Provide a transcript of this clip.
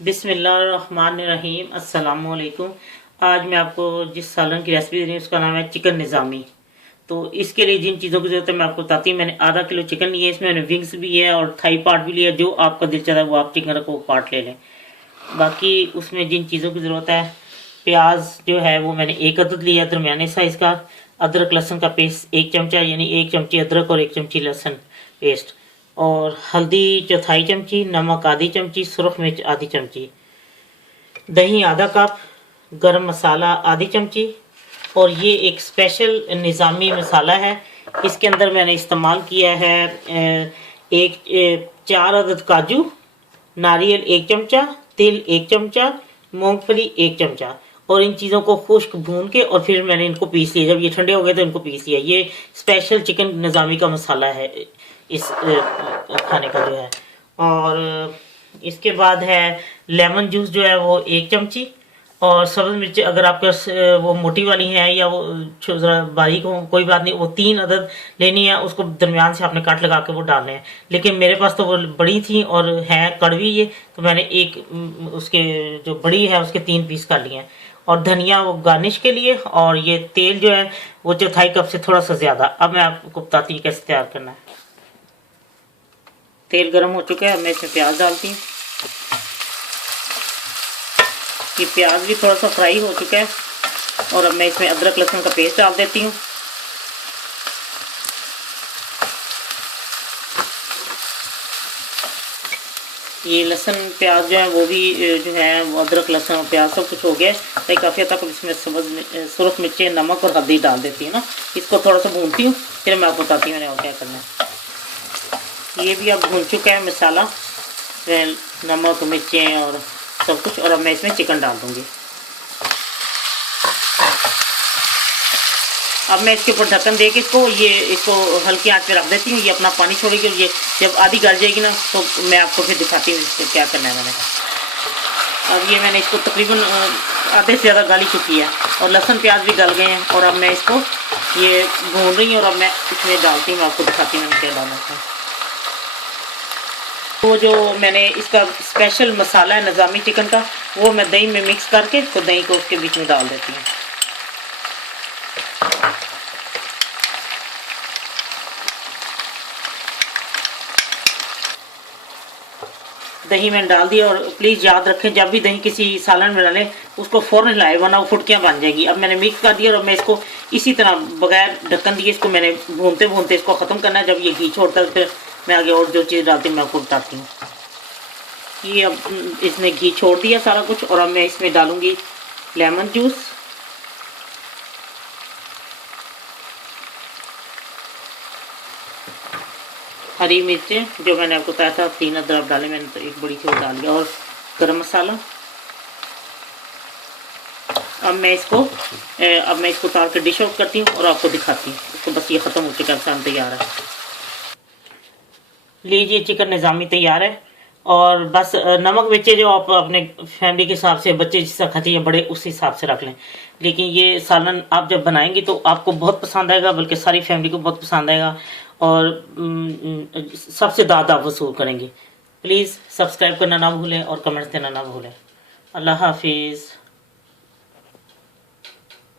बिस्मिल्लाहिर्रहमानिर्रहीम अस्सलाम वालेकुम। आज मैं आपको जिस सालन की रेसिपी दे रही हूँ उसका नाम है चिकन निज़ामी। तो इसके लिए जिन चीज़ों की ज़रूरत है मैं आपको बताती हूँ। मैंने आधा किलो चिकन लिया है, इसमें मैंने विंग्स भी है और थाई पार्ट भी लिया। जो आपका दिल चाहता है वो आप चिकन को पार्ट ले लें। बाकी उसमें जिन चीज़ों की ज़रूरत है, प्याज जो है वो मैंने एक अदद लिया दरमियाने साइज़ का। अदरक लहसुन का पेस्ट 1 चमचा, यानी 1 चमची अदरक और 1 चमची लहसुन पेस्ट। और हल्दी चौथाई चमची, नमक आधी चमची, सुरख मिर्च आधी चमची, दही आधा कप, गरम मसाला आधी चमची। और ये एक स्पेशल निज़ामी मसाला है। इसके अंदर मैंने इस्तेमाल किया है एक 4 अदद काजू, नारियल 1 चमचा, तिल 1 चमचा, मूंगफली 1 चमचा। और इन चीज़ों को खुश्क भून के और फिर मैंने इनको पीस लिया। जब ये ठंडे हो गए तो इनको पीस लिया। ये स्पेशल चिकन निज़ामी का मसाला है इस खाने का जो है। और इसके बाद है लेमन जूस जो है वो 1 चमची। और सब्ज़ मिर्च अगर आपके वो मोटी वाली हैं या वो ज़रा बारीक हो कोई बात नहीं, वो 3 अदद लेनी है। उसको दरमियान से आपने काट लगा के वो डालने हैं। लेकिन मेरे पास तो वो बड़ी थी और हैं कड़वी ये, तो मैंने एक उसके जो बड़ी है उसके 3 पीस कर लिए हैं। और धनिया वो गार्निश के लिए। और ये तेल जो है वो चौथाई कप से थोड़ा सा ज़्यादा। अब मैं आपको बताती हूँ कैसे तैयार करना है। तेल गर्म हो चुका है, अब मैं इसमें प्याज डालती हूँ। ये प्याज भी थोड़ा सा फ्राई हो चुका है। और अब मैं इसमें अदरक लहसुन का पेस्ट डाल देती हूँ। ये लहसुन प्याज जो है वो भी जो है वो अदरक लहसुन और प्याज सब कुछ हो गया है। तो काफ़ी हद तक इसमें सुरख मिर्चें, नमक और हल्दी डाल देती हूँ ना। इसको थोड़ा सा भूनती हूँ, फिर मैं आपको बताती हूँ मैंने और क्या करना है। ये भी अब भून चुका है मसाला, नमक मिर्चें और सब कुछ। और अब मैं इसमें चिकन डाल दूँगी। अब मैं इसके ऊपर ढक्कन दे के इसको हल्की आंच पे रख देती हूँ। ये अपना पानी छोड़ेगी और ये जब आधी गल जाएगी ना तो मैं आपको फिर दिखाती हूँ इसको क्या करना है मैंने। अब ये मैंने इसको तकरीबन आधे से ज़्यादा गल ही चुकी है और लहसुन प्याज भी गल गए हैं। और अब मैं इसको ये भून रही हूँ और अब मैं इसमें डालती हूँ, आपको दिखाती हूँ मैंने क्या डालना है। तो जो मैंने इसका स्पेशल मसाला है निज़ामी चिकन का, वो मैं दही में मिक्स करके तो दही को उसके बीच में डाल देती हूँ। दही मैंने डाल दिया। और प्लीज़ याद रखें जब भी दही किसी सालन में डालें उसको फ़ौरन हिलाएं वरना वो फुटकियाँ बन जाएगी। अब मैंने मिक्स कर दिया और मैं इसको इसी तरह बगैर ढक्कन दिए इसको मैंने भूनते भूनते इसको ख़त्म करना है। जब ये घी छोड़ता है फिर मैं आगे और जो चीज़ डालती हूँ मैं आपको बताती हूँ। ये अब इसने घी छोड़ दिया सारा कुछ। और अब मैं इसमें डालूँगी लेमन जूस, हरी मिर्चें जो मैंने आपको बताया था 3 अदरक डाले मैंने, तो एक बड़ी सी वो डाल दिया। और गरम मसाला। अब मैं इसको उतार के डिश आउट करती हूँ और आपको दिखाती हूँ। इसको बस ये ख़त्म हो चुका है, तैयार है। लीजिए चिकन निज़ामी तैयार है। और बस नमक मिर्चे जो आप अपने फैमिली के हिसाब से, बच्चे जिस तरह खाते हैं बड़े उस हिसाब से रख लें। लेकिन ये सालन आप जब बनाएंगे तो आपको बहुत पसंद आएगा, बल्कि सारी फैमिली को बहुत पसंद आएगा। और सबसे ज़्यादा वसूल करेंगे। प्लीज़ सब्सक्राइब करना ना भूलें और कमेंट्स देना ना भूलें। अल्लाह हाफिज़।